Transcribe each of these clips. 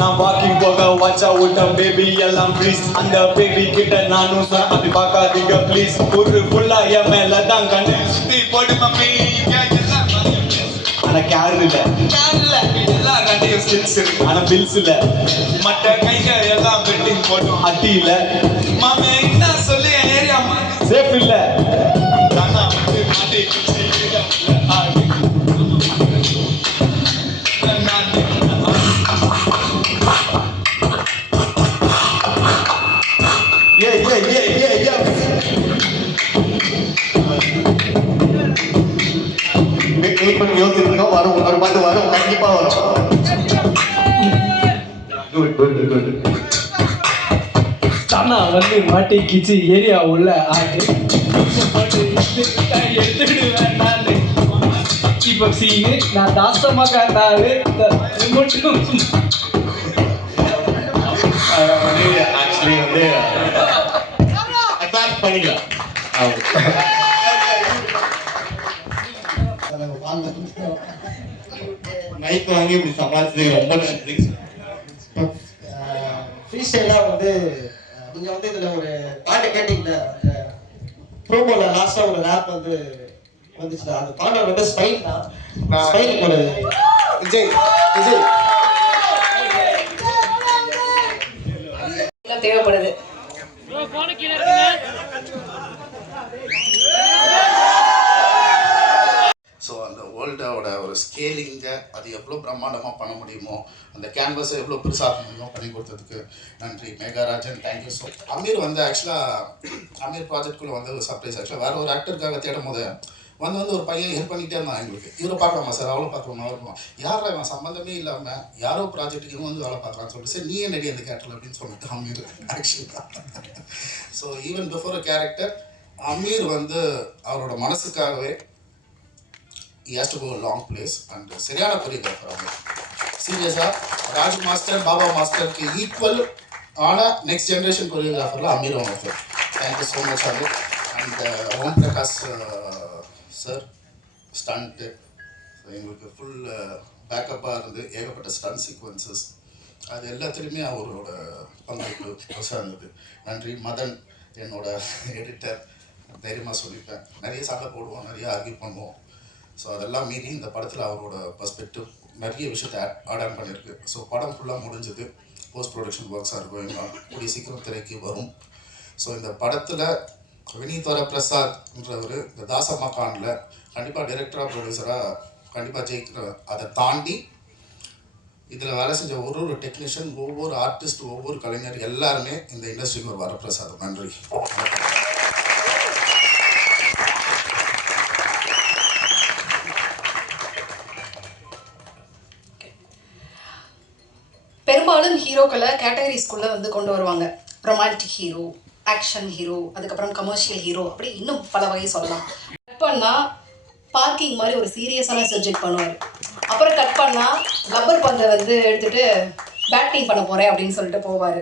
நான் வாக்கிங் போக வாட்சா விட்டேன் பேபி எல்லாம் ப்ளீஸ் அந்த பேபி கிட்ட நானும் அப்படி பார்க்காதீங்க ப்ளீஸ் ஒரு ஃபுல்லா என் மேல தான் கண்ணு சுத்தி போட்டு மம்மி ஆனா கேர் இல்ல எல்லாம் கண்டையும் ஸ்கில்ஸ் இருக்கு ஆனா பில்ஸ் இல்ல மற்ற கைங்க எல்லாம் பெட்டிங் போட்டோம் அட்டி இல்ல மாமே என்ன சொல்லி ஏரியா சேஃப் இல்ல யோசிச்சிருக்கோம் வரும் ஒரு பாட்டு வரும் கண்டிப்பா வரும் தானா வந்து மாட்டிக்கிச்சு ஏரியா உள்ள ஆட்டு எடுத்துடுவேன் நான் இப்போ சீனு நான் தாசமா காட்டாரு ஆக்சுவலி வந்து அட்டாக் பண்ணிக்கலாம் மைக் வாங்கி இப்படி சமாளிச்சதுக்கு ரொம்ப நன்றி. ஃப்ரீ ஸ்டைலாக வந்து நீங்கள் வந்து இதில் ஒரு பாட்டு கேட்டீங்கல்ல அந்த ப்ரோமோவில் லாஸ்ட்டாக ஒரு ரேப் வந்து வந்துச்சுல அந்த பாட்டோட வந்து ஸ்டைல் தான் ஸ்டைலுக்கு ஒரு விஜய் தேவைப்படுது. ஸோ அந்த வேர்ல்டோட ஒரு ஸ்கேலிங்கை அது எவ்வளோ பிரம்மாண்டமாக பண்ண முடியுமோ அந்த கேன்வஸை எவ்வளோ பெருசாக முடியுமோ பண்ணி கொடுத்ததுக்கு நன்றி மேகாராஜன். தேங்க்யூ ஸோ அமீர் வந்து ஆக்சுவலாக அமீர் ப்ராஜெக்ட்குள்ளே வந்து ஒரு சர்ப்ரைஸ். ஆக்சுவலாக வேறு ஒரு ஆக்டருக்காக தேடும் போது வந்து ஒரு பையன் ஹெல்ப் பண்ணிகிட்டே இருந்தான் எங்களுக்கு. இவரை பார்க்கலாமா சார் அவளை பார்க்கலாமா வருமா யாரா இவன் சம்மந்தமே இல்லாமல் யாரோ ப்ராஜெக்ட்டுக்கு இவன் வந்து வேலை பார்க்குறான்னு சொல்லிட்டு சரி நீயே நடி அந்த கேரக்டர் அப்படின்னு சொல்லிட்டு அமீர் ஆக்சுவலாக. So even before a character Ameer வந்து அவரோட மனசுக்காகவே he has to go a long place and சரியான கொரியோகிராஃபர் அவங்க. சீரியஸாக ராஜ் மாஸ்டர் பாபா மாஸ்டருக்கு ஈக்குவல் ஆனால் நெக்ஸ்ட் ஜென்ரேஷன் கொரியோகிராஃபரில் அமீர் அவங்க sir. Thank you so much Ameer. And Om Prakash sir stunt எங்களுக்கு ஃபுல் பேக்கப்பாக இருந்து ஏகப்பட்ட ஸ்டண்ட் சீக்வன்சஸ் அது எல்லாத்துலேயுமே அவரோட பங்களிப்பு பெருசாக இருந்தது. நன்றி. மதன் என்னோட எடிட்டர், தைரியமாக சொல்லிப்பேன். நிறைய சண்டை போடுவோம், நிறைய ஆர்கியூ பண்ணுவோம். ஸோ அதெல்லாம் மீறி இந்த படத்தில் அவரோட பர்ஸ்பெக்டிவ் நிறைய விஷயத்தை ஆட் ஆன் பண்ணியிருக்கு. ஸோ படம் ஃபுல்லாக முடிஞ்சது. போஸ்ட் ப்ரொடக்ஷன் ஒர்க்ஸாக இருக்கும், கூடிய சீக்கிரம் திரைக்கு வரும். ஸோ இந்த படத்தில் வினீத் வரப்பிரசாத்ன்றவர் இந்த தாசம்மா கானில் கண்டிப்பாக டைரக்டராக ப்ரொடியூசராக கண்டிப்பாக ஜெயிக்கிற. அதை தாண்டி இதில் வேலை செஞ்ச ஒரு டெக்னீஷியன், ஒவ்வொரு ஆர்டிஸ்ட், ஒவ்வொரு கலைஞர் எல்லாருமே இந்த இண்டஸ்ட்ரிக்கு ஒரு வரப்பிரசாதம். நன்றி. பெரும்பாலும் ஹீரோக்களை கேட்டகரிஸ்குள்ளே வந்து கொண்டு வருவாங்க. ரொமான்டிக் ஹீரோ, ஆக்ஷன் ஹீரோ, அதுக்கப்புறம் கமர்ஷியல் ஹீரோ, அப்படி இன்னும் பல வகை சொல்லலாம். கட் பண்ணால் பார்க்கிங் மாதிரி ஒரு சீரியஸான சப்ஜெக்ட் பண்ணுவார். அப்புறம் கட் பண்ணால் லப்பர் பந்தை வந்து எடுத்துகிட்டு பேட்டிங் பண்ண போகிறேன் அப்படின்னு சொல்லிட்டு போவார்.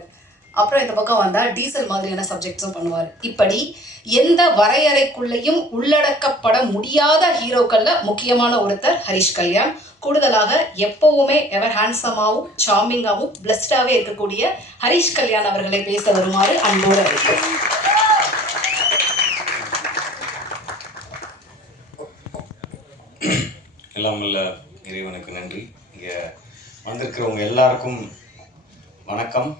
அப்புறம் இந்த பக்கம் வந்தால் டீசல் மாதிரியான சப்ஜெக்ட்ஸும் பண்ணுவார். இப்படி எந்த வரையறைக்குள்ளேயும் உள்ளடக்கப்பட முடியாத ஹீரோக்களில் முக்கியமான ஒருத்தர் ஹரிஷ் கல்யாண். கூடுதலாக எப்பவுமே எவர் ஹேண்ட்ஸமாகவும் சார்மிங்காகவும் பிளஸ்டாகவே இருக்கக்கூடிய ஹரிஷ் கல்யாண் அவர்களை பேச வருமாறு அன்போடு அழைக்கிறேன். எல்லாம் வல்ல இறைவனுக்கு நன்றி. இங்கே வந்திருக்கிறவங்க எல்லாருக்கும் வணக்கம்,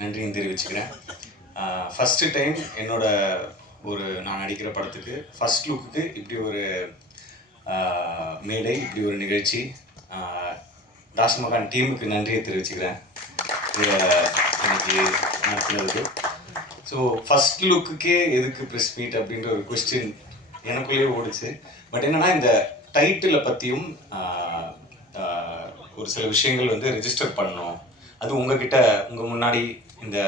நன்றியும் தெரிவிச்சுக்கிறேன். ஃபஸ்ட்டு டைம் என்னோட நான் நடிக்கிற படத்துக்கு ஃபஸ்ட் லுக்குக்கு இப்படி ஒரு மேடை, இப்படி ஒரு நிகழ்ச்சி. தாசமகான் டீமுக்கு நன்றியை தெரிவிச்சுக்கிறேன் இன்னைக்கு நடத்துனதுக்கு. ஸோ ஃபஸ்ட் லுக்குக்கே எதுக்கு ப்ரெஸ் மீட் அப்படின்ற ஒரு கொஸ்டின் எனக்குள்ளேயே ஓடிச்சு. பட் என்னென்னா இந்த டைட்டிலை பற்றியும் ஒரு சில விஷயங்கள் வந்து ரெஜிஸ்டர் பண்ணணும். அது உங்கள் முன்னாடி இந்த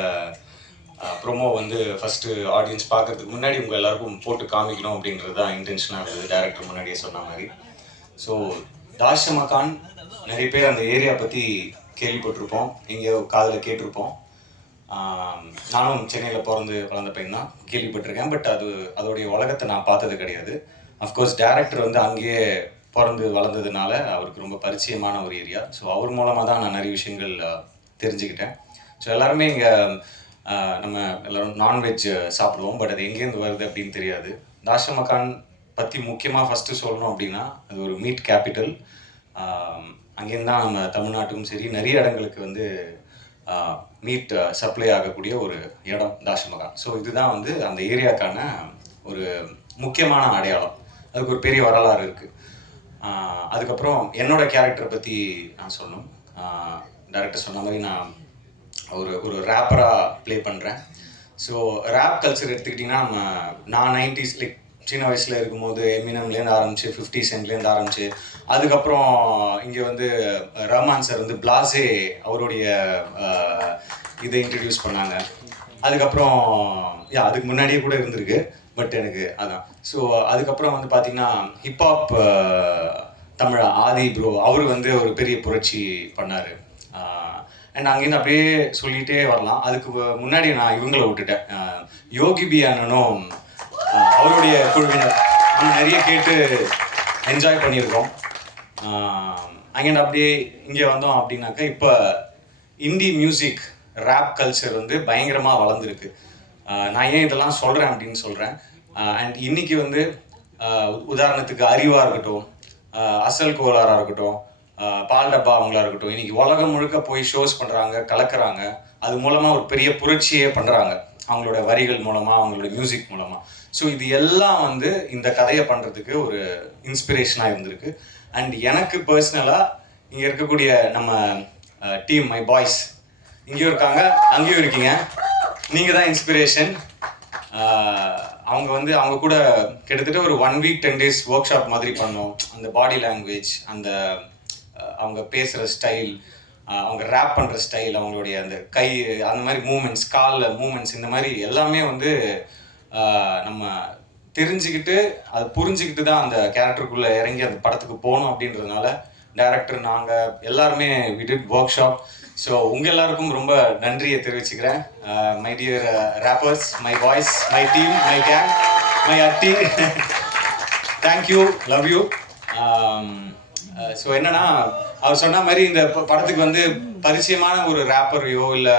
ப்ரொமோ வந்து ஃபஸ்ட்டு ஆடியன்ஸ் பார்க்கறதுக்கு முன்னாடி உங்கள் எல்லாருக்கும் போட்டு காமிக்கணும் அப்படின்றது தான் இன்டென்ஷனாக இருந்தது, டைரக்டர் முன்னாடியே சொன்ன மாதிரி. ஸோ தாஷமகான் நிறைய பேர் அந்த ஏரியா பற்றி கேள்விப்பட்டிருப்போம், எங்கேயோ காதில் கேட்டிருப்போம். நானும் சென்னையில் பிறந்து வளர்ந்த பையன் தான், கேள்விப்பட்டிருக்கேன். பட் அதோடைய உலகத்தை நான் பார்த்தது கிடையாது. அஃப்கோர்ஸ் டைரக்டர் வந்து அங்கேயே பிறந்து வளர்ந்ததுனால அவருக்கு ரொம்ப பரிச்சயமான ஒரு ஏரியா. ஸோ அவர் மூலமாக தான் நான் நிறைய விஷயங்கள் தெரிஞ்சுக்கிட்டேன். ஸோ எல்லாருமே இங்கே நம்ம எல்லோரும் நான்வெஜ் சாப்பிடுவோம், பட் அது எங்கேருந்து வருது அப்படின்னு தெரியாது. தாஷமகான் பற்றி முக்கியமாக ஃபஸ்ட்டு சொல்லணும் அப்படின்னா அது ஒரு மீட் கேபிட்டல். அங்கேருந்து தான் நம்ம தமிழ்நாட்டுக்கும் சரி நிறைய இடங்களுக்கு வந்து மீட் சப்ளை ஆகக்கூடிய ஒரு இடம் தாஷமகான். ஸோ இதுதான் வந்து அந்த ஏரியாக்கான ஒரு முக்கியமான அடையாளம். அதுக்கு ஒரு பெரிய வரலாறு இருக்குது. அதுக்கப்புறம் என்னோட கேரக்டரை பற்றி நான் சொல்லணும். டைரக்டர் சொன்ன மாதிரி நான் ஒரு ரேப்பராக ப்ளே பண்ணுறேன். ஸோ ரேப் கல்ச்சர் எடுத்துக்கிட்டிங்கன்னா நான் 90s லைக் சின்ன வயசில் இருக்கும்போது எமினம்லேருந்து ஆரம்பிச்சு 50 சென்ட்லேருந்து ஆரம்பிச்சு அதுக்கப்புறம் இங்கே வந்து ரஹ்மான் சார் வந்து பிளாஸே அவருடைய இதை இன்ட்ரடியூஸ் பண்ணாங்க. அதுக்கப்புறம் அதுக்கு முன்னாடியே கூட இருந்திருக்கு, பட் எனக்கு அதான். ஸோ அதுக்கப்புறம் வந்து பார்த்திங்கன்னா ஹிப்ஹாப் தமிழ் ஆதி ப்ரோ அவர் வந்து ஒரு பெரிய புரட்சி பண்ணார். அண்ட் அங்கேருந்து அப்படியே சொல்லிகிட்டே வரலாம். அதுக்கு முன்னாடி நான் இவங்களை விட்டுட்டேன். யோகி பி அண்ணனும் அவருடைய குழுவினர் நம்ம நிறைய கேட்டு என்ஜாய் பண்ணியிருக்கோம். அங்கேருந்து அப்படியே இங்கே வந்தோம் அப்படின்னாக்கா இப்போ இந்தி மியூசிக் ரேப் கல்ச்சர் வந்து பயங்கரமாக வளர்ந்துருக்கு. நான் ஏன் இதெல்லாம் சொல்கிறேன் அப்படின்னு சொல்கிறேன். அண்ட் இன்றைக்கி வந்து உதாரணத்துக்கு அறிவாக இருக்கட்டும், அசல் கோலாராக இருக்கட்டும், பால் டப்பா அவங்களா இருக்கட்டும், இன்றைக்கி உலகம் முழுக்க போய் ஷோஸ் பண்ணுறாங்க, கலக்கிறாங்க. அது மூலமாக ஒரு பெரிய புரட்சியே பண்ணுறாங்க அவங்களோட வரிகள் மூலமாக, அவங்களோட மியூசிக் மூலமாக. ஸோ இது எல்லாம் வந்து இந்த கதையை பண்ணுறதுக்கு ஒரு இன்ஸ்பிரேஷனாக இருந்திருக்கு. அண்ட் எனக்கு பர்சனலாக இங்கே இருக்கக்கூடிய நம்ம டீம் மை பாய்ஸ் இங்கேயும் இருக்காங்க, அங்கேயும் இருக்கீங்க. நீங்கள் தான் இன்ஸ்பிரேஷன். அவங்க கூட கிட்டத்தட்ட ஒரு 1 week 10 days ஒர்க் ஷாப் மாதிரி பண்ணோம். அந்த பாடி லாங்குவேஜ், அந்த அவங்க பேசுகிற ஸ்டைல், அவங்க ரேப் பண்ணுற ஸ்டைல், அவங்களுடைய அந்த கை அந்த மாதிரி மூமெண்ட்ஸ், காலில் மூமெண்ட்ஸ், இந்த மாதிரி எல்லாமே வந்து நம்ம தெரிஞ்சுக்கிட்டு அதை புரிஞ்சுக்கிட்டு தான் அந்த கேரக்டருக்குள்ளே இறங்கி அந்த படத்துக்கு போகணும் அப்படின்றதுனால டைரக்டர் நாங்கள் எல்லாருமே we did workshop. So உங்கள் எல்லாருக்கும் ரொம்ப நன்றியை தெரிவிச்சுக்கிறேன். My dear rappers, my boys, my team, my gang, my அட்டி, தேங்க்யூ, லவ் யூ. ஸோ என்னன்னா அவர் சொன்ன மாதிரி இந்த படத்துக்கு வந்து பரிச்சயமான ஒரு ரேப்பரையோ இல்லை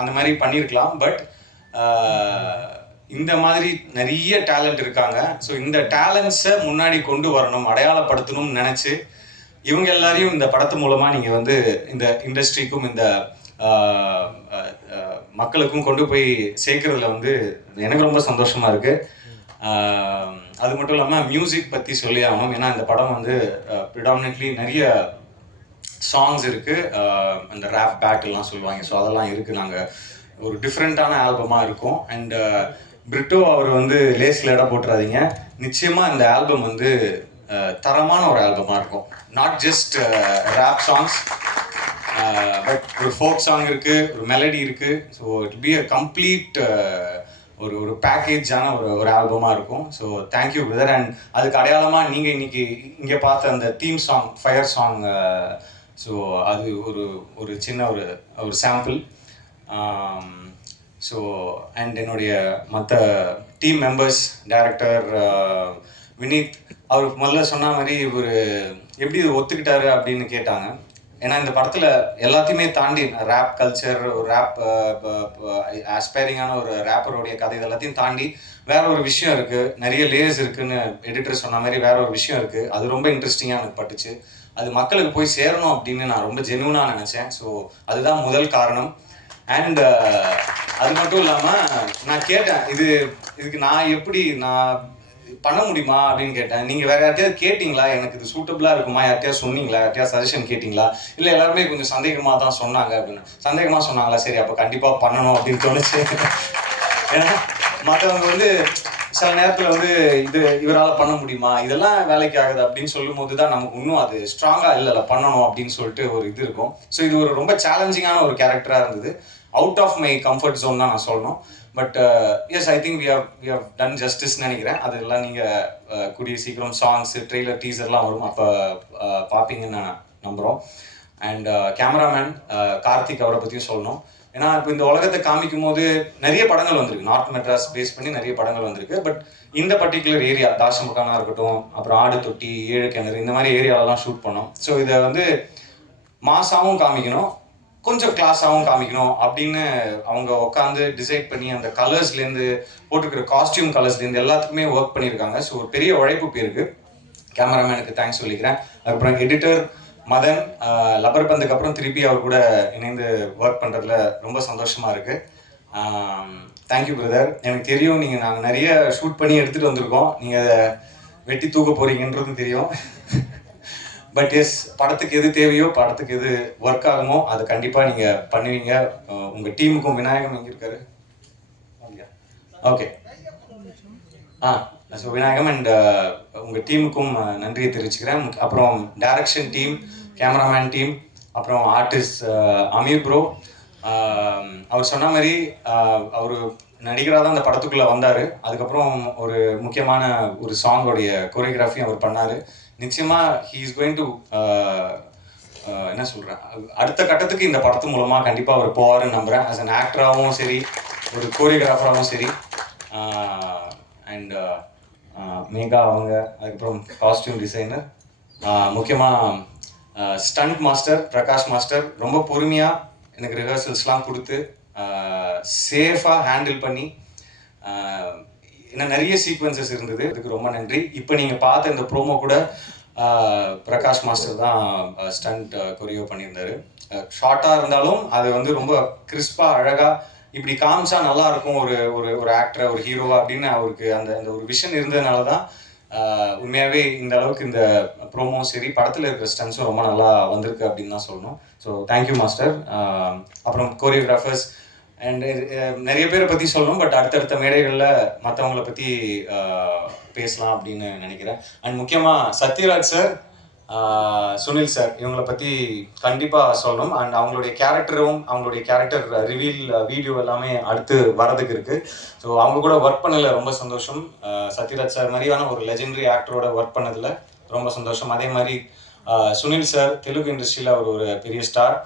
அந்த மாதிரி பண்ணியிருக்கலாம். பட் இந்த மாதிரி நிறைய டேலண்ட் இருக்காங்க. ஸோ இந்த டேலண்ட்ஸை முன்னாடி கொண்டு வரணும், அடையாளப்படுத்தணும்னு நினச்சி இவங்க எல்லாரையும் இந்த படத்து மூலமாக நீங்கள் வந்து இந்த இண்டஸ்ட்ரிக்கும் இந்த மக்களுக்கும் கொண்டு போய் சேர்க்கறதுல வந்து எனக்கு ரொம்ப சந்தோஷமாக இருக்குது. அது மட்டும் இல்லாமல் மியூசிக் பற்றி சொல்லி ஆகணும். ஏன்னா இந்த படம் வந்து ப்ரிடாமினெட்லி நிறைய சாங்ஸ் இருக்குது. அந்த ரேப் பேட்டெல்லாம் சொல்லுவாங்க. ஸோ அதெல்லாம் இருக்குது. நாங்கள் ஒரு டிஃப்ரெண்ட்டான ஆல்பமாக இருக்கும். அண்ட் பிரிட்டோ அவர் வந்து லேஸில் இடம் போட்டுறாதீங்க. நிச்சயமாக இந்த ஆல்பம் வந்து தரமான ஒரு ஆல்பமாக இருக்கும். Not just rap songs, but ஒரு ஃபோக் சாங் இருக்குது, ஒரு மெலடி இருக்குது. So it be a complete ஒரு பேக்கேஜான ஒரு ஆல்பமாக இருக்கும். So thank you brother. அண்ட் அதுக்கு அடையாளமாக நீங்கள் இன்னைக்கு இங்கே பார்த்த அந்த theme song, fire song, so அது ஒரு சின்ன ஒரு சாம்பிள். ஸோ அண்ட் என்னுடைய மற்ற டீம் மெம்பர்ஸ், டைரக்டர் வினீத், அவருக்கு முதல்ல சொன்ன மாதிரி எப்படி ஒத்துக்கிட்டாரு அப்படின்னு கேட்டாங்க. ஏன்னா இந்த படத்தில் எல்லாத்தையுமே தாண்டி ரேப் கல்ச்சர், ஒரு ரேப் ஆஸ்பைரிங்கான ஒரு ரேப்பருடைய கதை எல்லாத்தையும் தாண்டி வேற ஒரு விஷயம் இருக்குது, நிறைய லேயர்ஸ் இருக்குதுன்னு எடிட்டர் சொன்ன மாதிரி வேற ஒரு விஷயம் இருக்குது. அது ரொம்ப இன்ட்ரெஸ்டிங்காக எனக்கு பட்டுச்சு. அது மக்களுக்கு போய் சேரணும் அப்படின்னு நான் ரொம்ப ஜென்யூனாக நினச்சேன். ஸோ அதுதான் முதல் காரணம். அண்ட் அது மட்டும் இல்லாமல் நான் கேட்டேன், இதுக்கு நான் பண்ண முடியுமா அப்படின்னு கேட்டேன். நீங்கள் வேறு யார்ட்டையாவது கேட்டிங்களா, எனக்கு இது சூட்டபுளாக இருக்குமா, யார்ட்டையாவது சொன்னீங்களா, யார்ட்டையாவது சஜஷன் கேட்டிங்களா? இல்லை எல்லாருமே கொஞ்சம் சந்தேகமாக தான் சொன்னாங்க அப்படின்னு. சந்தேகமாக சொன்னாங்களா, சரி அப்போ கண்டிப்பாக பண்ணணும் அப்படின்னு தோணுச்சு. ஏன்னா மற்றவங்க வந்து சில நேரத்தில் வந்து இவரால் பண்ண முடியுமா, இதெல்லாம் வேலைக்கு ஆகுது அப்படின்னு சொல்லும் போது தான் நமக்கு இன்னும் அது ஸ்ட்ராங்காக இல்லை பண்ணணும் அப்படின்னு சொல்லிட்டு ஒரு இது இருக்கும். ஸோ இது ஒரு ரொம்ப சேலஞ்சிங்கான ஒரு கேரக்டராக இருந்தது. Out of my comfort zone தான் நான் சொல்லணும். But yes, I think we have done ஜஸ்டிஸ்ன்னு நினைக்கிறேன். அதெல்லாம் நீங்கள் கூடிய சீக்கிரம் சாங்ஸு, ட்ரெய்லர், டீசர்லாம் வரும், அப்போ பார்ப்பீங்கன்னு நான் நம்புகிறோம். அண்ட் கேமராமேன் கார்த்திக், அவரை பற்றியும் சொல்லணும். ஏன்னா இப்போ இந்த உலகத்தை காமிக்கும் போது நிறைய படங்கள் வந்திருக்கு, நார்த் மெட்ராஸ் பேஸ் பண்ணி நிறைய படங்கள் வந்திருக்கு. பட் இந்த பர்டிகுலர் ஏரியா தாஷமகானாக இருக்கட்டும், அப்புறம் ஆடு தொட்டி, 7 கிணறு, இந்த மாதிரி ஏரியாலெலாம் ஷூட் பண்ணோம். ஸோ இதை வந்து மாசாவும் காமிக்கணும், கொஞ்சம் கிளாஸாகவும் காமிக்கணும் அப்படின்னு அவங்க உட்காந்து டிசைட் பண்ணி அந்த கலர்ஸ்லேருந்து போட்டுக்கிற காஸ்டியூம் கலர்ஸ்லேருந்து எல்லாத்துக்குமே ஒர்க் பண்ணியிருக்காங்க. ஸோ ஒரு பெரிய உழைப்பு போயிருக்கு. கேமராமேனுக்கு தேங்க்ஸ் சொல்லிக்கிறேன். அதுக்கப்புறம் எடிட்டர் மதன், லப்பர் பந்துக்கு அப்புறம் திருப்பி அவர் கூட இணைந்து ஒர்க் பண்ணுறதுல ரொம்ப சந்தோஷமாக இருக்குது. Thank you brother. எனக்கு தெரியும் நாங்கள் நிறைய ஷூட் பண்ணி எடுத்துகிட்டு வந்திருக்கோம், நீங்கள் அதை வெட்டி தூக்க போகிறீங்கன்றது தெரியும். பட் எஸ், படத்துக்கு எது தேவையோ, படத்துக்கு எது ஒர்க் ஆகுமோ அதை கண்டிப்பாக நீங்கள் பண்ணுவீங்க. உங்கள் டீமுக்கும் விநாயகம் எங்கே இருக்காரு? ஓகே. ஸோ விநாயகம் அண்ட் உங்கள் டீமுக்கும் நன்றியை தெரிவிச்சுக்கிறேன். அப்புறம் டைரக்ஷன் டீம், கேமராமேன் டீம், அப்புறம் ஆர்டிஸ்ட் அமீர் ப்ரோ. அவர் சொன்ன மாதிரி அவர் நடிகராக தான் அந்த படத்துக்குள்ளே வந்தார். அதுக்கப்புறம் ஒரு முக்கியமான ஒரு சாங்கோடைய கோரியோகிராஃபி அவர் பண்ணார். நிச்சயமாக ஹீ இஸ் கோயிங் டு என்ன சொல்கிறேன், அடுத்த கட்டத்துக்கு இந்த படத்து மூலமாக கண்டிப்பாக அவர் போவாருன்னு நம்புகிறேன். ஆஸ் அன் ஆக்டராகவும் சரி, ஒரு கோரியோகிராஃபராகவும் சரி. அண்ட் மேகா அவங்க, அதுக்கப்புறம் காஸ்டியூம் டிசைனர், முக்கியமாக ஸ்டண்ட் மாஸ்டர் பிரகாஷ் மாஸ்டர் ரொம்ப பொறுமையாக எனக்கு ரிஹர்சல்ஸ்லாம் கொடுத்து சேஃபாக ஹேண்டில் பண்ணி, இன்னும் நிறைய சீக்வன்சஸ் இருந்தது, அதுக்கு ரொம்ப நன்றி. இப்போ நீங்கள் பார்த்த இந்த ப்ரோமோ கூட பிரகாஷ் மாஸ்டர் தான் ஸ்டண்ட் கொரியோ பண்ணியிருந்தாரு. ஷார்ட்டாக இருந்தாலும் அது வந்து ரொம்ப கிறிஸ்பாக அழகாக இப்படி காமிச்சா நல்லா இருக்கும் ஒரு ஒரு ஒரு ஆக்டரை, ஒரு ஹீரோவா அப்படின்னு அவருக்கு அந்த அந்த ஒரு விஷன் இருந்ததுனால தான் உண்மையாகவே இந்த அளவுக்கு இந்த ப்ரோமோவும் சரி, படத்தில் இருக்கிற ஸ்டன்ஸும் ரொம்ப நல்லா வந்திருக்கு அப்படின்னு தான் சொல்லணும். So thank you master. அப்புறம் கோரியோகிராஃபர்ஸ் அண்ட் நிறைய பேரை பற்றி சொல்லணும், பட் அடுத்தடுத்த மேடைகளில் மற்றவங்கள பற்றி பேசலாம் அப்படின்னு நினைக்கிறேன். அண்ட் முக்கியமாக சத்யராஜ் சார், சுனில் சார், இவங்களை பற்றி கண்டிப்பாக சொல்லணும். அண்ட் அவங்களுடைய கேரக்டரும் அவங்களுடைய கேரக்டர் ரிவீல் வீடியோ எல்லாமே அடுத்து வரதுக்கு இருக்குது. ஸோ அவங்க கூட ஒர்க் பண்ணதில் ரொம்ப சந்தோஷம். சத்யராஜ் சார் மாதிரியான ஒரு லெஜெண்டரி ஆக்டரோட ஒர்க் பண்ணதில் ரொம்ப சந்தோஷம். அதே மாதிரி சுனில் சார் தெலுங்கு இண்டஸ்ட்ரியில் அவர் ஒரு பெரிய ஸ்டார்,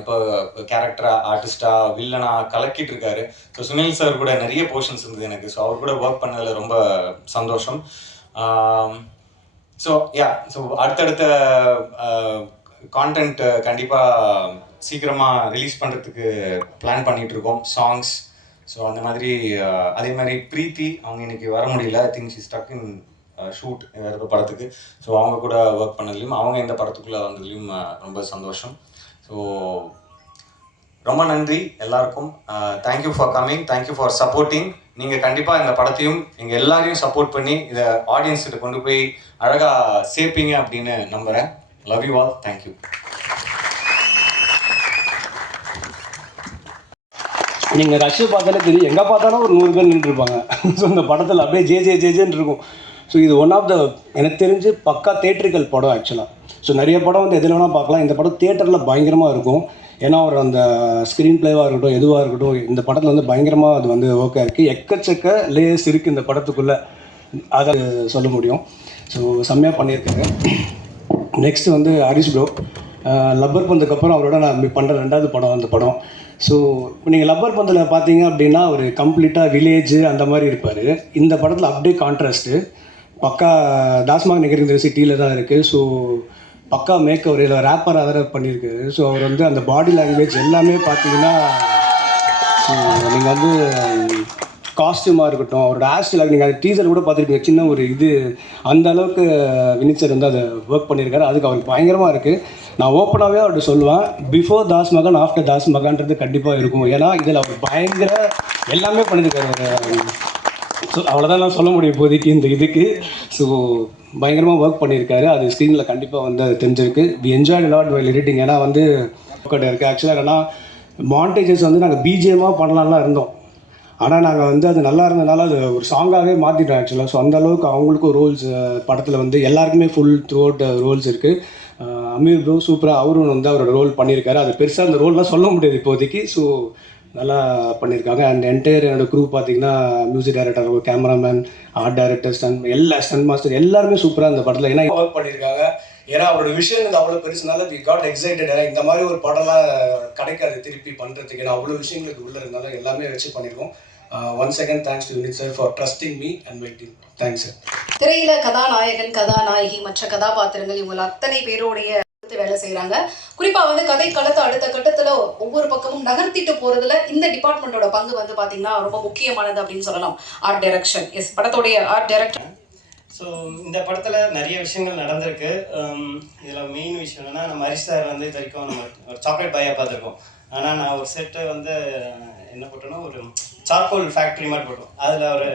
இப்போ கேரக்டராக ஆர்டிஸ்டாக வில்லனாக கலக்கிட்டு இருக்காரு. ஸோ சுனில் சார் கூட நிறைய போர்ஷன்ஸ் இருந்தது எனக்கு. ஸோ அவர் கூட ஒர்க் பண்ணதில் ரொம்ப சந்தோஷம். ஸோ அடுத்தடுத்த கான்டென்ட் கண்டிப்பாக சீக்கிரமாக ரிலீஸ் பண்ணுறதுக்கு பிளான் பண்ணிகிட்ருக்கோம், சாங்ஸ். ஸோ அந்த மாதிரி அதே மாதிரி ப்ரீத்தி அவங்க இன்னைக்கு வர முடியல, I think she stuck in shoot வேறு படத்துக்கு. ஸோ அவங்க கூட ஒர்க் பண்ணதுலையும் அவங்க இந்த படத்துக்குள்ளே வந்ததுலையும் ரொம்ப சந்தோஷம். ஸோ ரொம்ப நன்றி எல்லாருக்கும். Thank you for coming, thank you for supporting. நீங்கள் கண்டிப்பாக இந்த படத்தையும் நீங்கள் எல்லாரையும் சப்போர்ட் பண்ணி இதை ஆடியன்ஸ்கிட்ட கொண்டு போய் அழகாக சேர்ப்பீங்க அப்படின்னு நம்புகிறேன். Love you all. தேங்க்யூ. நீங்கள் ரஷ்ஷை பார்த்தாலே தெரியும், எங்கே பார்த்தாலும் ஒரு 100 பேர் நின்றுருப்பாங்க. ஸோ இந்த படத்தில் அப்படியே ஜேஜேன்னு இருக்கும். ஸோ இது ஒன் ஆஃப் த எனக்கு தெரிஞ்சு பக்கா தேட்டரிக்கல் படம் ஆக்சுவலாக. ஸோ நிறைய படம் வந்து எதில் வேணால் பார்க்கலாம், இந்த படம் தேட்டரில் பயங்கரமாக இருக்கும். ஏன்னா அவர் அந்த ஸ்க்ரீன் பிளேவாக இருக்கட்டும், எதுவாக இருக்கட்டும், இந்த படத்தில் வந்து பயங்கரமாக அது வந்து ஓகே இருக்குது. எக்கச்சக்க லேயர்ஸ் இருக்குது இந்த படத்துக்குள்ளே, அதை சொல்ல முடியும். ஸோ செம்மையாக பண்ணியிருக்காங்க. நெக்ஸ்ட்டு வந்து ஹரிஷ் ப்ரோ, லப்பர் பந்துக்கப்புறம் அவரோட நான் பண்ணுற 2வது படம் அந்த படம். ஸோ இப்போ நீங்கள் லப்பர் பந்தில் பார்த்தீங்க அப்படின்னா ஒரு கம்ப்ளீட்டாக வில்லேஜ் அந்த மாதிரி இருப்பார். இந்த படத்தில் அப்படியே கான்ட்ராஸ்ட்டு பக்கா டாஸ்மாக் நகர் சிட்டியில் தான் இருக்குது. ஸோ பக்கா மேக் அவர் இல்லை ரேப்பராக வேறு பண்ணியிருக்காரு. ஸோ அவர் வந்து அந்த பாடி லாங்குவேஜ் எல்லாமே பார்த்தீங்கன்னா, ஸோ நீங்கள் வந்து காஸ்டியூமாக இருக்கட்டும், அவரோட ஹேர்ஸ்டைல், நீங்கள் டீசர் கூட பார்த்துருப்பீங்க, சின்ன ஒரு இது அந்த அளவுக்கு வினித் சார் வந்து அதை ஒர்க் பண்ணியிருக்காரு. அதுக்கு அவருக்கு பயங்கரமாக இருக்குது. நான் ஓப்பனாகவே அவர்கிட்ட சொல்லுவேன், பிஃபோர் தாஸ் மகன் ஆஃப்டர் தாஸ் மகான்றது கண்டிப்பாக இருக்கும். ஏன்னா இதில் அவர் பயங்கர எல்லாமே பண்ணியிருக்காரு. ஸோ அவ்வளோதான் நான் சொல்ல முடியும் இப்போதைக்கு இந்த இதுக்கு. ஸோ பயங்கரமாக ஒர்க் பண்ணியிருக்காரு. அது ஸ்க்ரீனில் கண்டிப்பாக வந்து அது தெரிஞ்சிருக்கு. We enjoy lot while editing. ஏன்னா வந்து இருக்குது ஆக்சுவலாக. ஏன்னா மாண்டேஜஸ் வந்து நாங்கள் பிஜிஎம்மாக பண்ணலாம்லாம் இருந்தோம், ஆனால் நாங்கள் வந்து அது நல்லா இருந்ததுனால அது ஒரு சாங்காகவே மாற்றிட்டோம் ஆக்சுவலாக. ஸோ அந்தளவுக்கு அவங்களுக்கும் ரோல்ஸ் படத்தில் வந்து எல்லாருக்குமே ஃபுல் த்ரூ அவுட் ரோல்ஸ் இருக்குது. அமீர் ப்ரோ சூப்பராக அவரும் வந்து அவரோட ரோல் பண்ணியிருக்காரு. அது பெருசாக அந்த ரோல்லாம் சொல்ல முடியாது இப்போதைக்கு. ஸோ நல்லா பண்ணியிருக்காங்க. அண்ட் என்டையர் என்னோடய குரூப் பார்த்தீங்கன்னா, music director, cameraman, art director, stunt master எல்லாருமே சூப்பராக இந்த படத்தில் ஏன்னா ஒர்க் பண்ணியிருக்காங்க. ஏன்னா அவரோட விஷயம் இது அவ்வளோ பெருசுனால வி காட் எக்ஸைட்டட். ஏன்னா இந்த மாதிரி ஒரு படம்லாம் கிடைக்காது திருப்பி பண்ணுறதுக்கு. ஏன்னா அவ்வளோ விஷயங்களுக்கு உள்ளே இருந்தாலும் எல்லாமே வச்சு பண்ணியிருக்கோம். Once again thanks to Vinith sir for trusting me and my team. Thanks sir. திரையில கதாநாயகன், கதாநாயகி, மற்ற கதாபாத்திரங்கள் இவங்க அத்தனை பேருடைய வேலை செய்யறாங்க. குறிப்பா வந்து கதை களத்தை அடுத்த கட்டத்துல ஒவ்வொரு பக்கமும் நகர்த்திட்டு போறதுல இந்த டிபார்ட்மெண்டோட பங்கு வந்து பாத்தீங்கன்னா ரொம்ப முக்கியமானது அப்படின்னு சொல்லலாம். ஆர்ட் டைரக்ஷன், எஸ், படத்தோடைய ஆர்ட் டைரக்டர். ஸோ இந்த படத்தில் நிறைய விஷயங்கள் நடந்திருக்கு. இதில் மெயின் விஷயம் என்னென்னா, நம்ம ஹரிஷ் சார் வந்து இது வரைக்கும் நம்ம ஒரு சாக்லேட் பாயாக பார்த்துருக்கோம். ஆனால் நான் ஒரு செட்டை வந்து என்ன போட்டோன்னா, ஒரு சார்கோல் ஃபேக்ட்ரி மாதிரி போட்டோம். அதில் ஒரு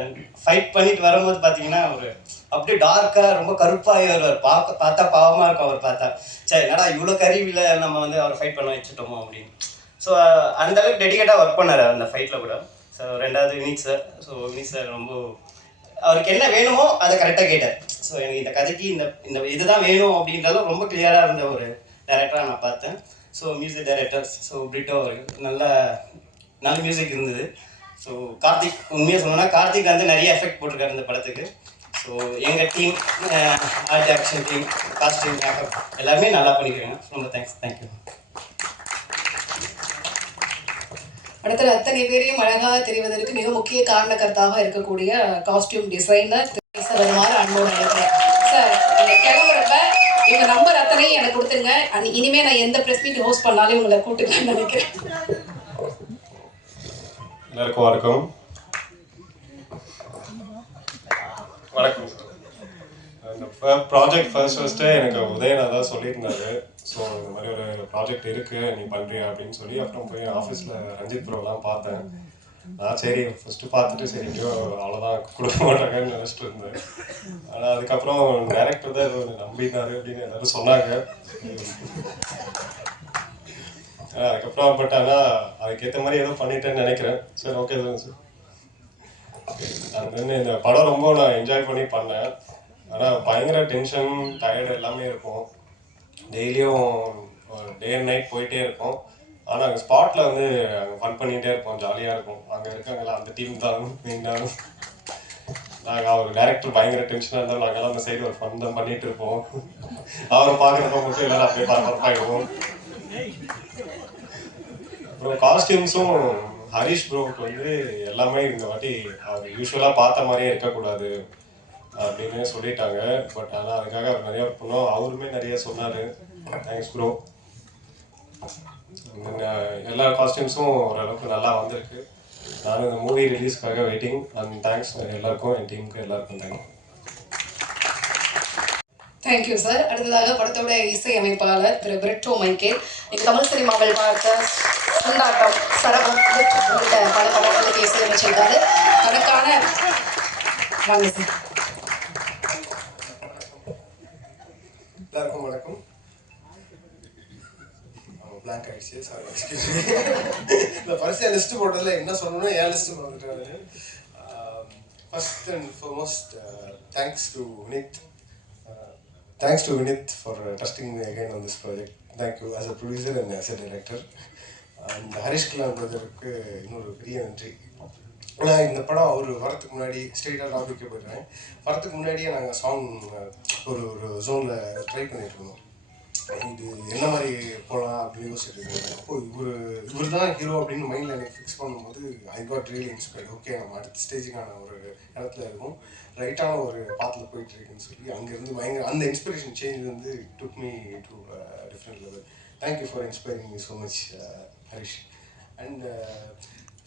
ஃபைட் பண்ணிட்டு வரும்போது பார்த்தீங்கன்னா ஒரு அப்படியே டார்க்காக ரொம்ப கருப்பாகி வருவார். பார்த்தா பாவமாக இருக்கும் அவர் பார்த்தா. சரி, என்னடா இவ்வளோ கருவியில் நம்ம வந்து அவர் ஃபைட் பண்ண வச்சுட்டோமோ அப்படின்னு. ஸோ அந்தளவுக்கு டெடிகேட்டாக ஒர்க் பண்ணார் அந்த ஃபைட்டில் கூட. ஸோ ரெண்டாவது Vineeth sir. So Vineeth sir ரொம்ப அவருக்கு என்ன வேணுமோ அதை கரெக்டாக கேட்டார். ஸோ எனக்கு இந்த கதைக்கு இந்த இதுதான் வேணும் அப்படின்றதும் ரொம்ப கிளியராக இருந்த ஒரு டைரக்டராக நான் பார்த்தேன். So music directors, so Britto அவர்கள் நல்ல மியூசிக் இருந்தது. ஸோ கார்த்திக், உண்மையாக சொல்லணும்னா கார்த்திக் வந்து நிறைய எஃபெக்ட் போட்டிருக்காரு இந்த படத்துக்கு. ஸோ எங்கள் team, art action team, costume, makeup எல்லாருமே நல்லா பண்ணிக்கிறாங்க. ரொம்ப தேங்க்யூ. படத்தில் அத்தனை பேரையும் அழகாக தெரிவதற்கு மிக முக்கிய காரணக்கர்த்தாக இருக்கக்கூடிய காஸ்டியூம் டிசைனர் வருமாறு அன்போடு அழைக்கிறேன். சார், நீங்கள் கிளம்புறப்ப இவங்க நம்பர் அத்தனையும் எனக்கு கொடுத்துருங்க. இனிமேல் நான் எந்த ப்ரெஸ் மீட் ஹோஸ்ட் பண்ணாலும் உங்களை கூட்டுக்கலாம்னு நினைக்கிறேன். எல்லாருக்கும் வணக்கம். இந்த ப்ராஜெக்ட் ஃபர்ஸ்ட்டே எனக்கு உதயநாத் தான் சொல்லியிருந்தாரு. ஸோ இந்த மாதிரி ஒரு ப்ராஜெக்ட் இருக்குது, நீ பண்ணுறியா அப்படின்னு சொல்லி. அப்புறம் போய் ஆஃபீஸில் ரஞ்சித் ப்ரோலாம் பார்த்தேன். நான் சரி ஃபஸ்ட்டு பார்த்துட்டு சரிட்டியோ அவ்வளோதான் கொடுக்க மாட்டாங்கன்னு நினச்சிட்டு இருந்தேன். ஆனால் அதுக்கப்புறம் டைரக்டர் தான் ஏதோ நம்பினாரு அப்படின்னு எல்லாரும் சொன்னாங்க. அதுக்கப்புறம் பட் ஆனால் அதுக்கேற்ற மாதிரி ஏதோ பண்ணிட்டேன்னு நினைக்கிறேன். சரி, ஓகே சார். அண்ட் இந்த படம் ரொம்ப நான் என்ஜாய் பண்ணி பண்ணேன். ஆனால் பயங்கர டென்ஷன், டயர்டு எல்லாமே இருக்கும். டெய்லியும் டே அண்ட் நைட் போயிட்டே இருக்கும். ஆனால் அங்கே ஸ்பாட்டில் வந்து அங்கே ஃபன் பண்ணிகிட்டே இருப்போம், ஜாலியாக இருக்கும். அங்கே இருக்காங்களா அந்த டீம் தான் மெயினாக. நாங்கள் அவர் டேரக்டர் பயங்கர டென்ஷனாக இருந்தாலும் நாங்கள்லாம் அந்த சைடு ஒரு ஃபன் தான் பண்ணிகிட்டு இருப்போம். அவரை பார்க்குறப்ப மட்டும் எல்லோரும் அப்படியே பரபரப்பாகிடுவோம். அப்புறம் காஸ்டியூம்ஸும் ஹரிஷ் ப்ரோவுக்கு வந்து எல்லாமே இந்த வாட்டி அவர் யூஸ்வலாக பார்த்த மாதிரியே இருக்கக்கூடாது அப்படின்னு சொல்லிட்டாங்க. பட் ஆனால் அதுக்காக அவர் நிறையா ஒர்க் பண்ணோம். அவருமே நிறைய சொன்னார். Thanks bro. எல்லா காஸ்டியூம்ஸும் ஓரளவுக்கு நல்லா வந்திருக்கு. நானும் இந்த மூவி ரிலீஸ்க்காக வெயிட்டிங். அண்ட் தேங்க்ஸ் எல்லாருக்கும், என் டீமுக்கு எல்லாருக்கும் தேங்க்யூ. Thank you sir. அடுத்ததாக படத்தோட இசையமைப்பாளர் திரு பிரிட்டோ மைக்கேல். எங்கள் தமிழ் சினிமாவில் பார்த்த சுண்டாட்டம், சரவம் உள்ளிட்ட பல படங்களுக்கு இசையமைச்சிருக்காரு. தனக்கான வாங்க சார். எல்லாருக்கும் வணக்கம். பிளாங்க் ஆகிடுச்சு, சாரி, எக்ஸ்கியூஸ் மீ. இந்த ஃபர்ஸ்ட் லிஸ்ட்டு போட்டதில் என்ன சொல்லணும்னா என் லிஸ்ட்டு வந்துட்டேன். First and foremost thanks to Vineeth for trusting me again on this project. Thank you as a producer and as a director. And Harish கிலான் பிரதருக்கு இன்னொரு பெரிய நன்றி. ஆனால் இந்த படம் அவர் வரத்துக்கு முன்னாடி ஸ்ட்ரெயிட்டாக டாபிக்கே போயிடுறேன். வரத்துக்கு முன்னாடியே நாங்கள் சாங் ஒரு ஜோனில் ட்ரை பண்ணிட்டு இருந்தோம். இது என்ன மாதிரி போகலாம் அப்படின்னு யோசிச்சுட்டு இருக்கோம். அப்போது இவர் தான் ஹீரோ அப்படின்னு மைண்டில் எனக்கு ஃபிக்ஸ் பண்ணும்போது I got really inspired. Okay, நம்ம அடுத்த ஸ்டேஜுக்கான ஒரு இடத்துல இருக்கும், ரைட்டான ஒரு பாத்தில் போயிட்டுருக்குன்னு சொல்லி அங்கேருந்து பயங்கர அந்த இன்ஸ்பிரேஷன் சேஞ்ச் வந்து took me to different level. Thank you for inspiring me so much Harish. And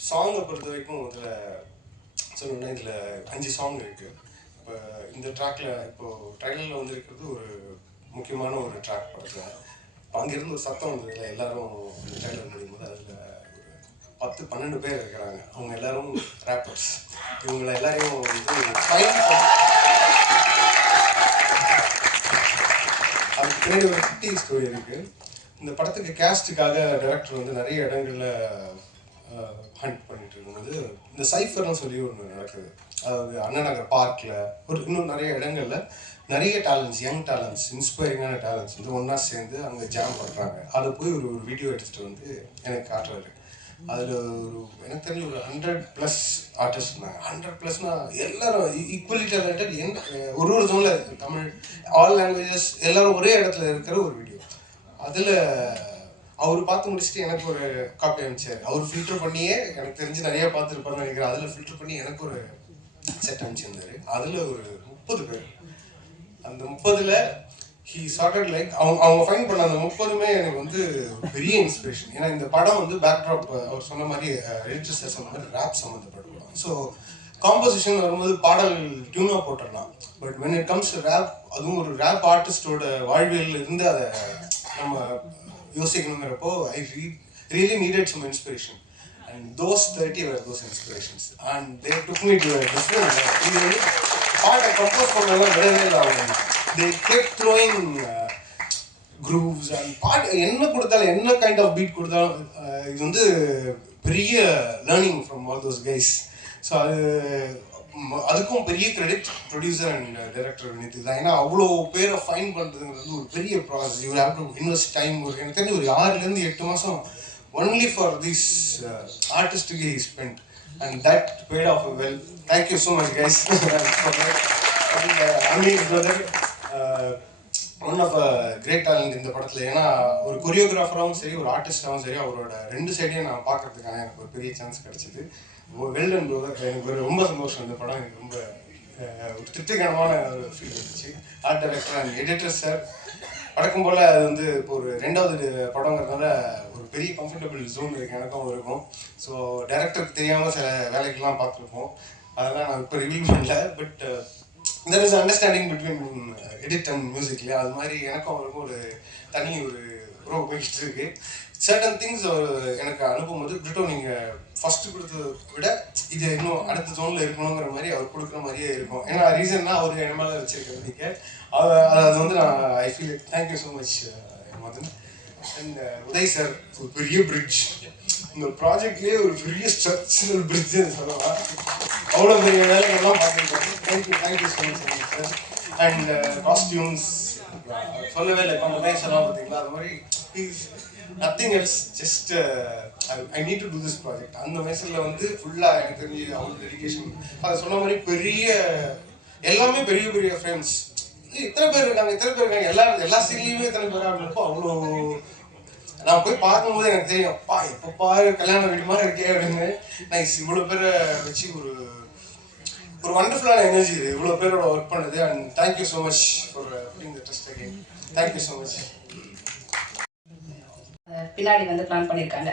சாங்கை பொறுத்த வரைக்கும் இதில் சொல்லணுன்னா இதில் 5 சாங் இருக்குது. இப்போ இந்த ட்ராக்கில் இப்போது ட்ரைலரில் வந்துருக்கிறது ஒரு முக்கியமான ஒரு ட்ராக் படத்தில். இப்போ அங்கேருந்து ஒரு சத்தம் வந்ததில்ல, எல்லோரும் இந்த ட்ரைலர் முடியும் போது அதில் ஒரு 10-12 பேர் இருக்கிறாங்க. அவங்க எல்லோரும் ரேப்பர்ஸ். இவங்களை எல்லாரையும் வந்து அதுக்கு பின்னாடி ஒரு குட்டி ஸ்டோரி இருக்குது. இந்த படத்துக்கு கேஸ்ட்டுக்காக டைரக்டர் வந்து நிறைய இடங்களில் ஹண்ட் பண்ணிட்டு இருக்கும்போது இந்த சைஃபர்னு சொல்லி ஒன்று நடக்குது. அதாவது அண்ணா நகர் பார்க்கில் இன்னும் நிறைய இடங்களில் நிறைய டேலண்ட்ஸ், யங் டேலண்ட்ஸ், இன்ஸ்பைரிங்கான டேலண்ட்ஸ் வந்து ஒன்றா சேர்ந்து அங்கே ஜாம் பண்ணுறாங்க. அதை போய் ஒரு வீடியோ எடுத்துகிட்டு வந்து எனக்கு காட்டுறாரு. அதில் எனக்கு தெரிஞ்ச ஒரு 100+ ஆர்டிஸ்ட் இருந்தாங்க. 100+னால் எல்லோரும் ஈக்குவலி டேலண்டட். ஒரு ஜோனில் தமிழ், ஆல் லாங்குவேஜஸ் எல்லோரும் ஒரே இடத்துல இருக்கிற ஒரு வீடியோ. அதில் அவர் பார்த்து முடிச்சுட்டு எனக்கு ஒரு காப்பி அனுப்பிச்சார். அவர் ஃபில்டர் பண்ணியே, எனக்கு தெரிஞ்சு நிறையா பார்த்துருப்பாருன்னு நினைக்கிறேன், அதில் ஃபில்டர் பண்ணி எனக்கு ஒரு செட் அனுப்பிச்சிருந்தார். அதில் ஒரு 30 பேர். அந்த 30ல் ஹீ started லைக் அவங்க ஃபைன் பண்ண அந்த 30மே எனக்கு வந்து பெரிய இன்ஸ்பிரேஷன். ஏன்னா இந்த படம் வந்து பேக்ட்ராப் அவர் சொன்ன மாதிரி எடிட்டர் சார் சொன்ன மாதிரி ரேப் சம்மந்தப்பட்ட படம். ஸோ காம்போசிஷன் வரும்போது பாடல் டியூனாக போட்டுடலாம். But when it comes to rap, அதுவும் ஒரு ரேப் ஆர்டிஸ்டோட வாழ்வியல் இருந்து அதை நம்ம யோசிக்கணுங்கிறப்போ ஐ really needed some inspiration. And those 30 were those inspirations. And they took me to a different level. இது வந்து பாட்டை கம்போஸ் பண்ணலாம் விடவே இல்லை அவங்க. They kept throwing grooves and பாட்டு என்ன கொடுத்தாலும் என்ன கைண்ட் ஆஃப் பீட் கொடுத்தாலும் இது வந்து பெரிய learning from all those guys. So அதுக்கும் பெரிய credit producer and director Vinith தான். ஏன்னா அவ்வளோ பேரை ஃபைன் பண்ணுறதுங்கிறது ஒரு பெரிய process. You have to invest time. எனக்கு தெரிஞ்சு ஒரு 6 to 8 மாதம் only for this artist he spent, and that paid off well. Thank you so much guys. And Amir brother, one of a great talent in the படத்தில். ஏன்னா ஒரு கொரியோகிராஃபராகவும் சரி ஒரு ஆர்டிஸ்டாகவும் சரி அவரோட 2 சைடையும் நான் பார்க்கறதுக்கான எனக்கு ஒரு பெரிய சான்ஸ் கிடச்சிது. வெல்டன் பிரதர், எனக்கு ரொம்ப சந்தோஷம். இந்த படம் எனக்கு ரொம்ப ஒரு திருப்திகரமான ஒரு ஃபீல் இருந்துச்சு. Art director and editor sir வழக்கம் போல் அது வந்து இப்போ ஒரு 2வது படங்கிறதுனால ஒரு பெரிய கம்ஃபர்டபுள் ஜோன் இருக்குது எனக்கும் இருக்கும். ஸோ டைரக்டருக்கு தெரியாமல் சில வேலைகள்லாம் பார்த்துருப்போம், அதெல்லாம் நான் இப்போ ரிவீல் பண்ணல. But there is understanding between edit and music இல்லையா, அது மாதிரி எனக்கும் அவருக்கும் ஒரு தனி ஒரு ப்ரோ போயிட்டு இருக்கு. சர்டன் திங்ஸ் எனக்கு அனுப்பும்போது பிரிட்டோ நீங்கள் ஃபஸ்ட்டு கொடுத்ததை விட இது இன்னும் அடுத்த ஜோனில் இருக்கணுங்கிற மாதிரி அவர் கொடுக்குற மாதிரியே இருக்கும். ஏன்னா ரீசன்னா அவர் என்ன மேலே வச்சிருக்கிறது நீங்கள் அது வந்து நான் I feel thank you so much Madhan. And Uday sir ஒரு பெரிய பிரிட்ஜ், இந்த ப்ராஜெக்ட்லேயே ஒரு பெரிய ஸ்ட்ரக்சரல் பிரிட்ஜுன்னு சொல்லலாம். அவ்வளோ பெரிய வேலைகள்லாம் பார்த்துருக்காங்க. Thank you so much sir. And costumes சொல்லவே இல்லை, இப்போ அந்த வயசு எல்லாம் பார்த்தீங்களா, அது மாதிரி nothing else, just I need to do this project. அந்த வயசில் வந்து ஃபுல்லாக எனக்கு தெரிஞ்சு அவங்களுக்கு டெடிக்கேஷன். அதை சொன்ன மாதிரி பெரிய எல்லாமே பெரிய பெரிய ஃப்ரெண்ட்ஸ். இத்தனை பேர் இருக்காங்க எல்லா சீன்லையுமே இத்தனை பேர் அப்படின்றப்போ அவ்வளோ நான் போய் பார்க்கும்போது எனக்கு தெரியும், அப்பா எப்போ பாரு கல்யாண வீடு மாதிரி இருக்கே அப்படின்னு. நைஸ், இவ்வளோ பேரை வச்சு ஒரு வண்டர்ஃபுல்லான எனர்ஜி இது, இவ்வளோ பேரோட ஒர்க் பண்ணுது. And thank you so much for pudding the trust again. Thank you so much. பின்னாடி வந்து பிளான் பண்ணியிருக்காங்க.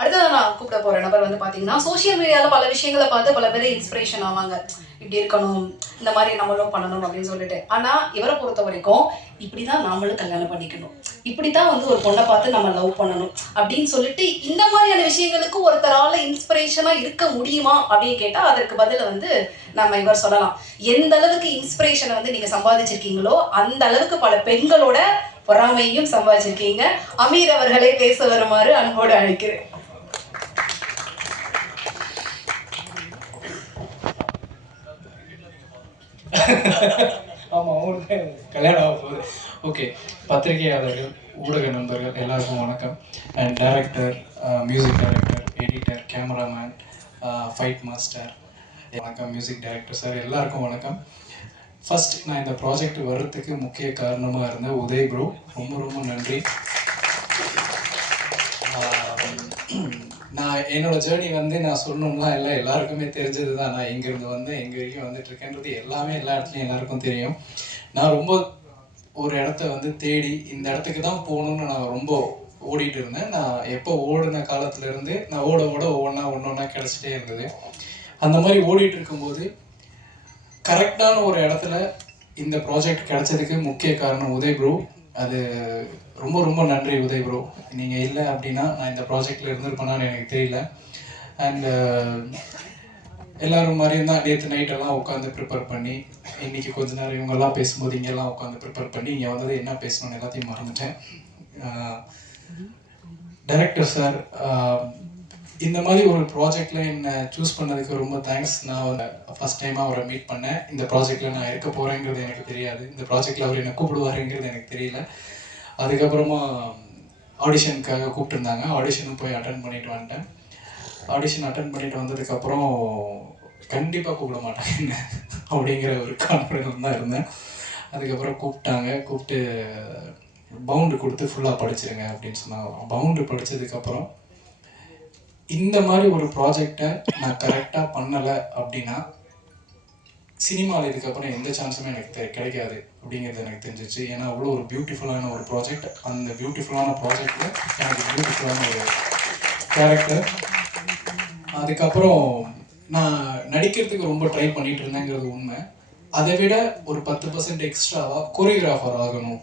அடுத்தது நான் கூப்பிட போகிற நபர் வந்து பார்த்தீங்கன்னா சோஷியல் மீடியாவில் பல விஷயங்களை பார்த்து பல பேர் இன்ஸ்பிரேஷன் ஆவாங்க, இப்படி இருக்கணும், இந்த மாதிரி நம்மளும் பண்ணணும் அப்படின்னு சொல்லிட்டு. ஆனால் இவரை பொறுத்த வரைக்கும் இப்படி தான் நாமளும் கல்யாணம் பண்ணிக்கணும், இப்படி தான் வந்து ஒரு பொண்ணை பார்த்து நம்ம லவ் பண்ணணும் அப்படின்னு சொல்லிட்டு இந்த மாதிரியான விஷயங்களுக்கு ஒருத்தரால் இன்ஸ்பிரேஷனாக இருக்க முடியுமா அப்படின்னு கேட்டால் அதற்கு பதில் வந்து நம்ம இவர் சொல்லலாம். எந்த அளவுக்கு இன்ஸ்பிரேஷனை வந்து நீங்கள் சம்பாதிச்சிருக்கீங்களோ அந்த அளவுக்கு பல பெண்களோட பொறாமையும் சம்பாதிச்சிருக்கீங்க. அமீர் அவர்களே பேச வருமாறு அன்போடு அழைக்கிறேன். ஆமாம், அவங்களுக்கு கல்யாணம் ஆக போகுது. ஓகே, பத்திரிகையாளர்கள், ஊடக நண்பர்கள் எல்லாருக்கும் வணக்கம். And director, music director, editor, cameraman, fight master வணக்கம். மியூசிக் டைரக்டர் சார் எல்லாருக்கும் வணக்கம். ஃபர்ஸ்ட் நான் இந்த ப்ராஜெக்ட் வர்றதுக்கு முக்கிய காரணமாக இருந்த உதய் ப்ரோ, ரொம்ப ரொம்ப நன்றி. நான் என்னோட ஜேர்னி வந்து நான் சொல்லணும்னா எல்லாருக்குமே தெரிஞ்சது தான். நான் எங்கேருந்து வந்து எங்கே வரைக்கும் வந்துட்டுருக்கேன்றது எல்லாமே எல்லா இடத்துலையும் எல்லாருக்கும் தெரியும். நான் ரொம்ப ஒரு இடத்த வந்து தேடி இந்த இடத்துக்கு தான் போகணுன்னு நான் ரொம்ப ஓடிட்டு இருந்தேன். நான் எப்போ ஓடின காலத்துலேருந்து நான் ஓட ஒவ்வொன்றா கிடச்சிட்டே இருந்தது. அந்த மாதிரி ஓடிட்டு இருக்கும்போது கரெக்டான ஒரு இடத்துல இந்த ப்ராஜெக்ட் கிடைச்சதுக்கு முக்கிய காரணம் உதய் ப்ரோ. அது ரொம்ப ரொம்ப நன்றி உதய் ப்ரோ. நீங்கள் இல்லை அப்படின்னா நான் இந்த ப்ராஜெக்டில் இருந்திருப்பேனான்னு எனக்கு தெரியல. அண்ட் எல்லோரும் மாதிரியும் தான் நேற்று நைட்டெல்லாம் உட்காந்து ப்ரிப்பேர் பண்ணி, இன்றைக்கி கொஞ்ச நேரம் இவங்கெல்லாம் பேசும்போது இங்கெல்லாம் உட்காந்து ப்ரிப்பேர் பண்ணி இங்கே வந்தது என்ன பேசணும்னு எல்லாத்தையும் மறந்துட்டேன். டைரக்டர் சார், இந்த மாதிரி ஒரு ப்ராஜெக்டில் என்னை சூஸ் பண்ணதுக்கு ரொம்ப தேங்க்ஸ். நான் ஃபஸ்ட் டைமாக அவரை மீட் பண்ணேன். இந்த ப்ராஜெக்டில் நான் இருக்க போகிறேங்கிறது எனக்கு தெரியாது, இந்த ப்ராஜெக்டில் அவர் என்னை கூப்பிடுவாருங்கிறது எனக்கு தெரியல. அதுக்கப்புறமா ஆடிஷனுக்காக கூப்பிட்டுருந்தாங்க, ஆடிஷனும் போய் அட்டன் பண்ணிட்டு வந்துட்டேன். ஆடிஷன் அட்டன் பண்ணிட்டு வந்ததுக்கப்புறம் கண்டிப்பாக கூப்பிட மாட்டாங்க அப்படிங்கிற ஒரு கான்ஃபிடன்ஸ் தான் இருந்தேன். அதுக்கப்புறம் கூப்பிட்டு பவுண்டு கொடுத்து ஃபுல்லாக படிச்சிருங்க அப்படின்னு சொன்னாங்க. பவுண்டு படித்ததுக்கப்புறம் இந்த மாதிரி ஒரு ப்ராஜெக்டை நான் கரெக்டாக பண்ணலை அப்படின்னா சினிமாவில் இதுக்கப்புறம் எந்த சான்ஸுமே எனக்கு கிடைக்காது அப்படிங்கிறது எனக்கு தெரிஞ்சிச்சு. ஏன்னா அவ்வளோ ஒரு பியூட்டிஃபுல்லான ஒரு ப்ராஜெக்ட், அந்த பியூட்டிஃபுல்லான ப்ராஜெக்டில் எனக்கு பியூட்டிஃபுல்லான ஒரு கேரக்டர். அதுக்கப்புறம் நான் நடிக்கிறதுக்கு ரொம்ப ட்ரை பண்ணிட்டு இருந்தேங்கிறது உண்மை. அதை விட ஒரு 10% எக்ஸ்ட்ராவாக கொரியோகிராஃபர் ஆகணும்,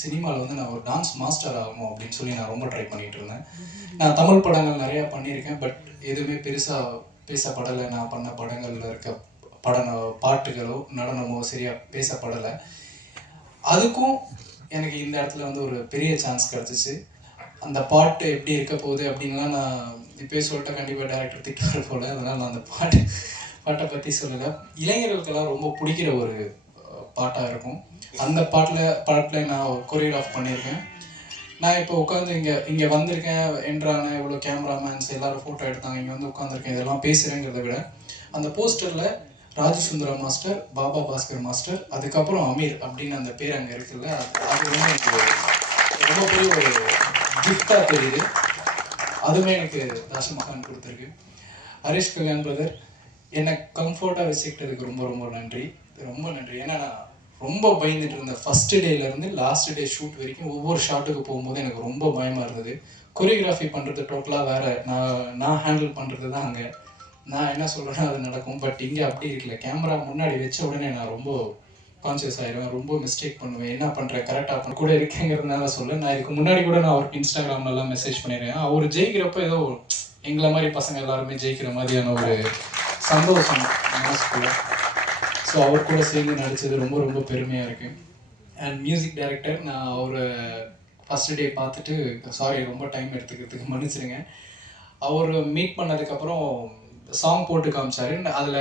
சினிமாவில் வந்து நான் ஒரு டான்ஸ் மாஸ்டர் ஆகணும் அப்படின்னு சொல்லி நான் ரொம்ப ட்ரை பண்ணிகிட்டு இருந்தேன். நான் தமிழ் படங்கள் நிறையா பண்ணியிருக்கேன், பட் எதுவுமே பெருசாக பேசப்படலை. நான் பண்ண படங்களில் இருக்க பாட்டுகளோ நடனமோ சரியாக பேசப்படலை. அதுக்கும் எனக்கு இந்த இடத்துல வந்து ஒரு பெரிய சான்ஸ் கிடச்சிச்சு. அந்த பாட்டு எப்படி இருக்க போகுது அப்படின்லாம் நான் இப்போயே சொல்லிட்டேன், கண்டிப்பாக டேரக்டர் திட்டுவார் போல். அதனால் நான் அந்த பாட்டை பற்றி சொல்லலை. இளைஞர்களுக்கெல்லாம் ரொம்ப பிடிக்கிற ஒரு பாட்டாக இருக்கும். அந்த பாட்டில் நான் கொரியோகிராஃப் பண்ணியிருக்கேன். நான் இப்போ உட்காந்து இங்கே வந்திருக்கேன், என்றான இவ்வளோ கேமராமேன்ஸ் எல்லோரும் ஃபோட்டோ எடுத்தாங்க, இங்கே வந்து உட்காந்துருக்கேன், இதெல்லாம் பேசுகிறேங்கிறத விட அந்த போஸ்டரில் ராஜசுந்தரா மாஸ்டர், பாபா பாஸ்கர் மாஸ்டர், அதுக்கப்புறம் அமீர் அப்படின்னு அந்த பேர் அங்கே இருக்குல்ல, அது வந்து எனக்கு ரொம்ப பெரிய ஒரு கிஃப்டாக தெரியுது. அதுவுமே எனக்கு தாஷமகான் கொடுத்துருக்கு. ஹரிஷ் கல்யாண் பிரதர் என்னை கம்ஃபர்ட்டாக வச்சுக்கிட்டதுக்கு ரொம்ப ரொம்ப நன்றி, ரொம்ப நன்றி. ஏன்னா நான் ரொம்ப பயந்துட்டு இருந்தேன். ஃபஸ்ட்டு டேலேருந்து லாஸ்ட் டே ஷூட் வரைக்கும் ஒவ்வொரு ஷாட்டுக்கு போகும்போது எனக்கு ரொம்ப பயமாக இருந்தது. கொரியோகிராஃபி பண்ணுறது டோட்டலாக வேறு, நான் ஹேண்டில் பண்ணுறது தான் அங்கே. நான் என்ன சொல்கிறேன்னா அது நடக்கும். பட் இங்கே அப்படி இருக்கல. கேமரா முன்னாடி வச்ச உடனே நான் ரொம்ப கான்சியஸ் ஆகிடுவேன், ரொம்ப மிஸ்டேக் பண்ணுவேன். என்ன பண்ணுறேன், கரெக்டாக பண்ண கூட இருக்கேங்கிறதுனால சொல்ல. நான் இதுக்கு முன்னாடி கூட நான் அவருக்கு இன்ஸ்டாகிராம்லலாம் மெசேஜ் பண்ணிடுறேன். அவர் ஜெயிக்கிறப்ப ஏதோ எங்களை மாதிரி பசங்க எல்லாருமே ஜெயிக்கிற மாதிரியான ஒரு சந்தோஷம் மனசுக்குள்ள. ஸோ அவர் கூட சேர்ந்து நடித்தது ரொம்ப ரொம்ப பெருமையாக இருக்குது. அண்ட் மியூசிக் டைரக்டர், நான் அவரை ஃபஸ்ட்டு டே பார்த்துட்டு, சாரி ரொம்ப டைம் எடுத்துக்கிறதுக்கு மன்னிச்சிடுங்க. அவர் மீட் பண்ணதுக்கப்புறம் சாங் போட்டு காமிச்சார். அதில்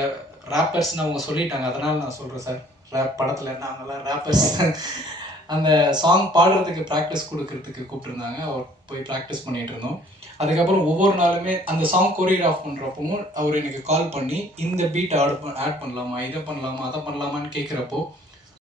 ரேப்பர்ஸ்னு அவங்க சொல்லிட்டாங்க, அதனால் நான் சொல்கிறேன் சார். ரேப் படத்தில் நாங்கள்லாம் ரேப்பர்ஸ். அந்த சாங் பாடுறதுக்கு ப்ராக்டிஸ் கொடுக்கறதுக்கு கூப்பிட்டுருந்தாங்க. அவர் போய் ப்ராக்டிஸ் பண்ணிகிட்டு இருந்தோம். அதுக்கப்புறம் ஒவ்வொரு நாளுமே அந்த சாங் கொரியோகிராஃப் பண்ணுறப்பவும் அவர் எனக்கு கால் பண்ணி இந்த பீட் ஆட் பண்ணலாமா, இதை பண்ணலாமா, அதை பண்ணலாமான்னு கேட்குறப்போ